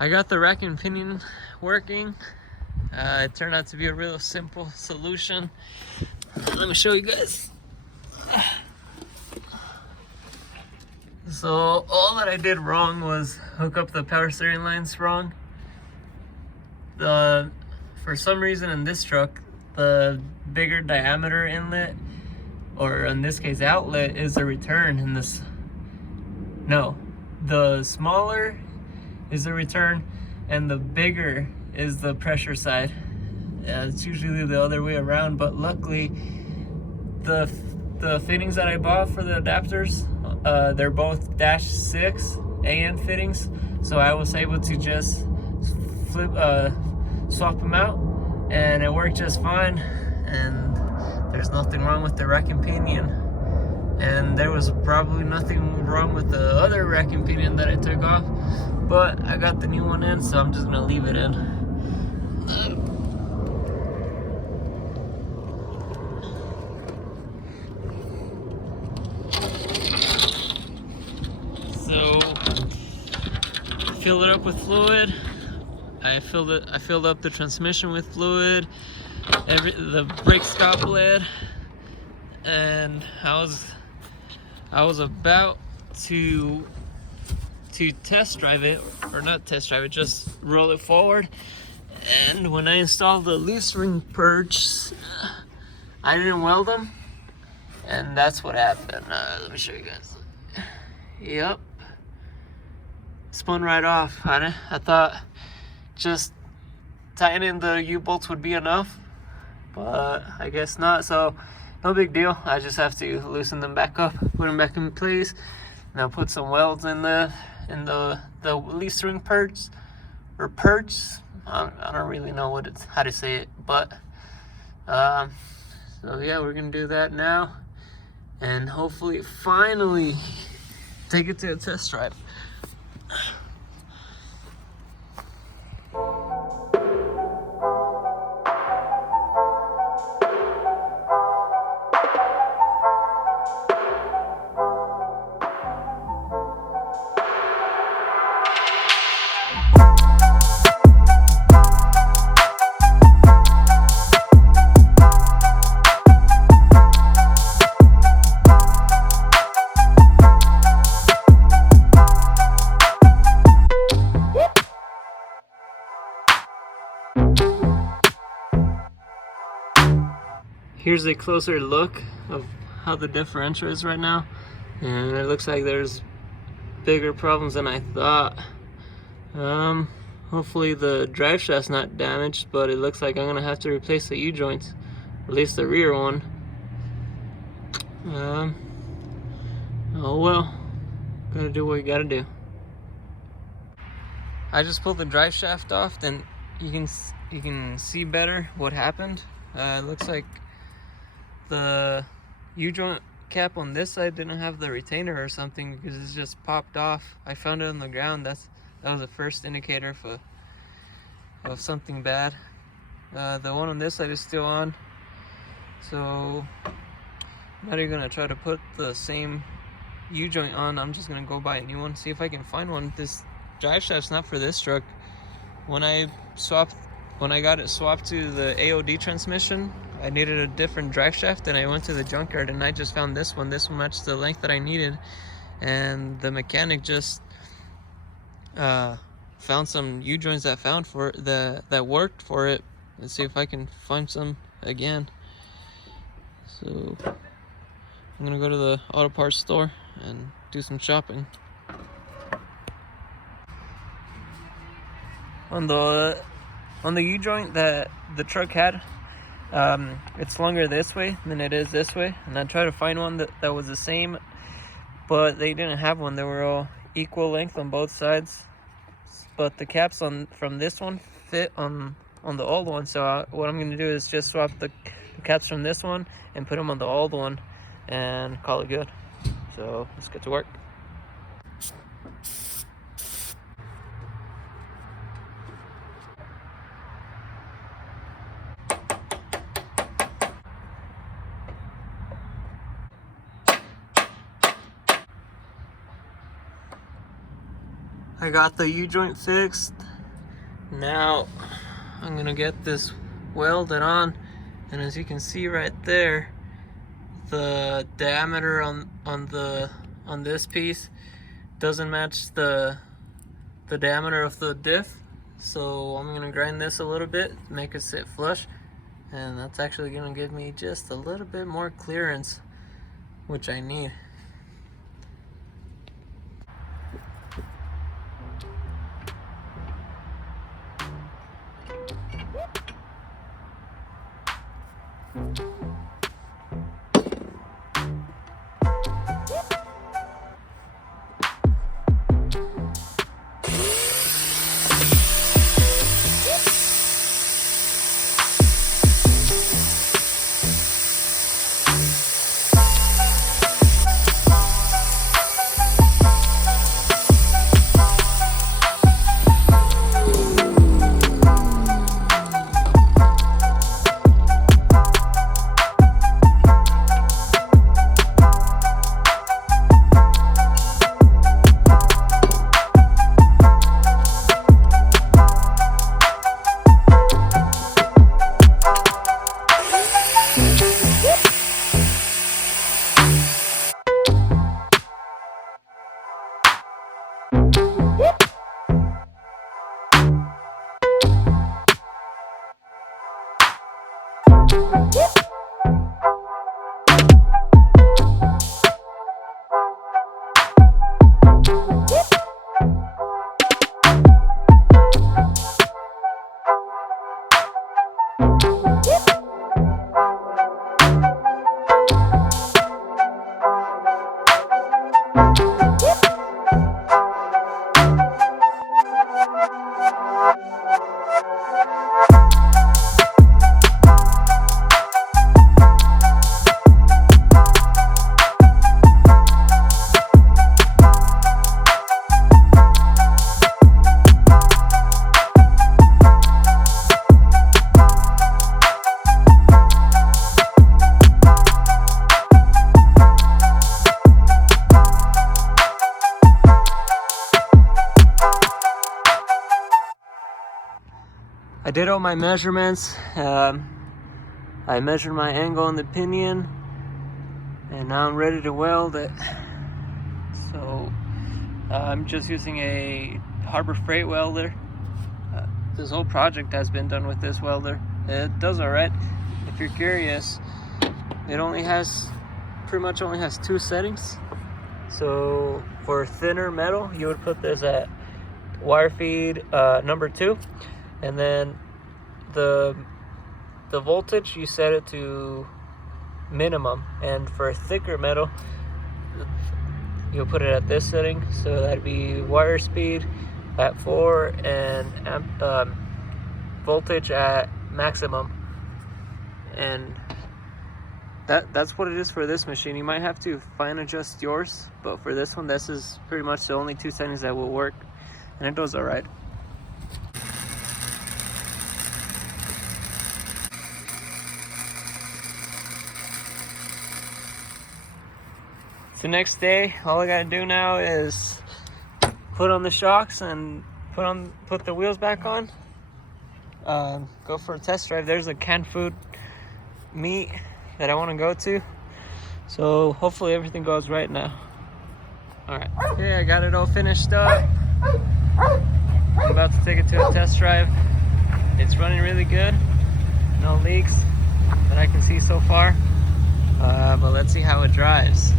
I got the rack and pinion working. It turned out to be a real simple solution. Let me show you guys. So all that I did wrong was hook up the power steering lines wrong. For some reason in this truck, the bigger diameter inlet, or in this case outlet, is the return, and the smaller is the return and the bigger is the pressure side. It's usually the other way around, but luckily the fittings that I bought for the adapters, they're both -6 AN fittings, so I was able to just swap them out, and it worked just fine. And there's nothing wrong with the rack and pinion, and there was probably nothing wrong with the other rack and pinion that I took off, but I got the new one in, so I'm just gonna leave it in. So filled it up with fluid. I filled up the transmission with fluid, the brake stop lid, and I was about to test drive it, or not test drive it, just roll it forward. And when I installed the loose ring perch, I didn't weld them, and that's what happened. Let me show you guys. Yep, spun right off. I thought just tightening the U-bolts would be enough, but I guess not. So no big deal. I just have to loosen them back up, put them back in place. Now put some welds in the loose ring perch, or perch. I don't really know how to say it, but so yeah, we're gonna do that now, and hopefully finally take it to a test drive. Here's a closer look of how the differential is right now, and it looks like there's bigger problems than I thought. Hopefully the drive shaft's not damaged, but it looks like I'm gonna have to replace the U-joints, at least the rear one. Oh well, gotta do what you gotta do. I just pulled the drive shaft off, and you can see better what happened. It looks like the U-joint cap on this side didn't have the retainer or something, because it's just popped off. I found it on the ground. That was the first indicator of something bad. The one on this side is still on, so I'm not even gonna try to put the same U-joint on. I'm just gonna go buy a new one, see if I can find one. This drive shaft's not for this truck. When I got it swapped to the AOD transmission, I needed a different drive shaft, and I went to the junkyard and I just found this one. This one matched the length that I needed, and the mechanic just found some U-joints that worked for it. Let's see if I can find some again. So I'm gonna go to the auto parts store and do some shopping. On the U-joint that the truck had, it's longer this way than it is this way, and I tried to find one that was the same, but they didn't have one. They were all equal length on both sides, but the caps from this one fit on the old one. So what I'm going to do is just swap the caps from this one and put them on the old one and call it good. So let's get to work. I got the U-joint fixed. Now I'm gonna get this welded on, and as you can see right there, the diameter on this piece doesn't match the diameter of the diff. So I'm gonna grind this a little bit, make it sit flush, and that's actually gonna give me just a little bit more clearance, which I need. I did all my measurements. I measured my angle on the pinion, and now I'm ready to weld it. So I'm just using a Harbor Freight welder. This whole project has been done with this welder. It does alright. If you're curious, it pretty much only has 2 settings. So for thinner metal, you would put this at wire feed number 2, and then the voltage you set it to minimum. And for thicker metal, you'll put it at this setting, so that'd be wire speed at 4 and voltage at maximum. And that's what it is for this machine. You might have to fine adjust yours, but for this one, this is pretty much the only 2 settings that will work, and it does alright. The next day, all I gotta do now is put on the shocks and put the wheels back on. Go for a test drive. There's a canned food meet that I want to go to, so hopefully everything goes right now. All right, okay, I got it all finished up. I'm about to take it to a test drive. It's running really good, no leaks that I can see so far, but let's see how it drives.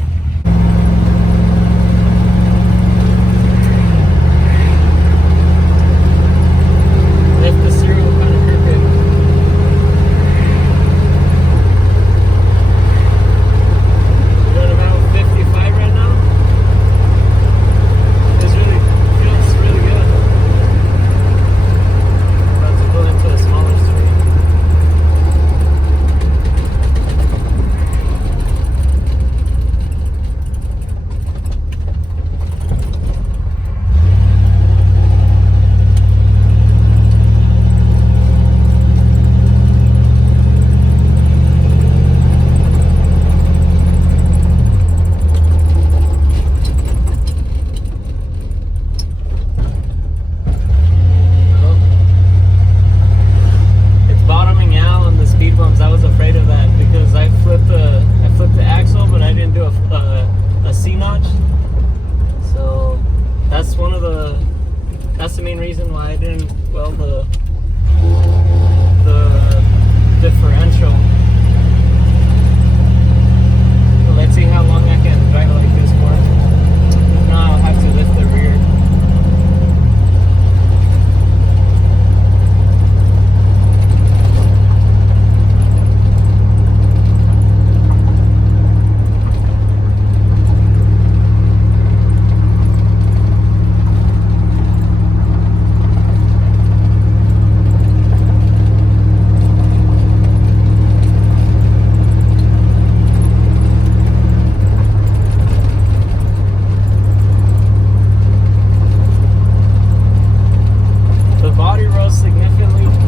that's the main reason why I didn't weld the differential. Let's see how long I can drive like this for. Now I'll have to lift the rear.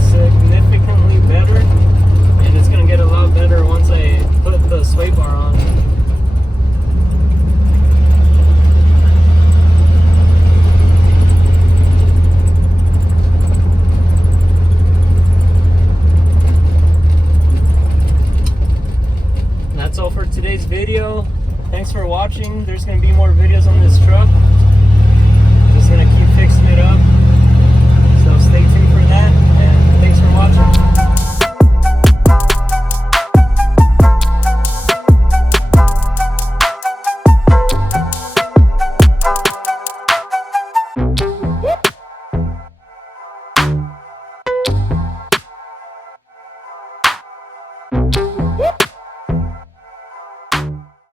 Significantly better, and it's gonna get a lot better once I put the sway bar on. And that's all for today's video. Thanks for watching. There's gonna be more videos on this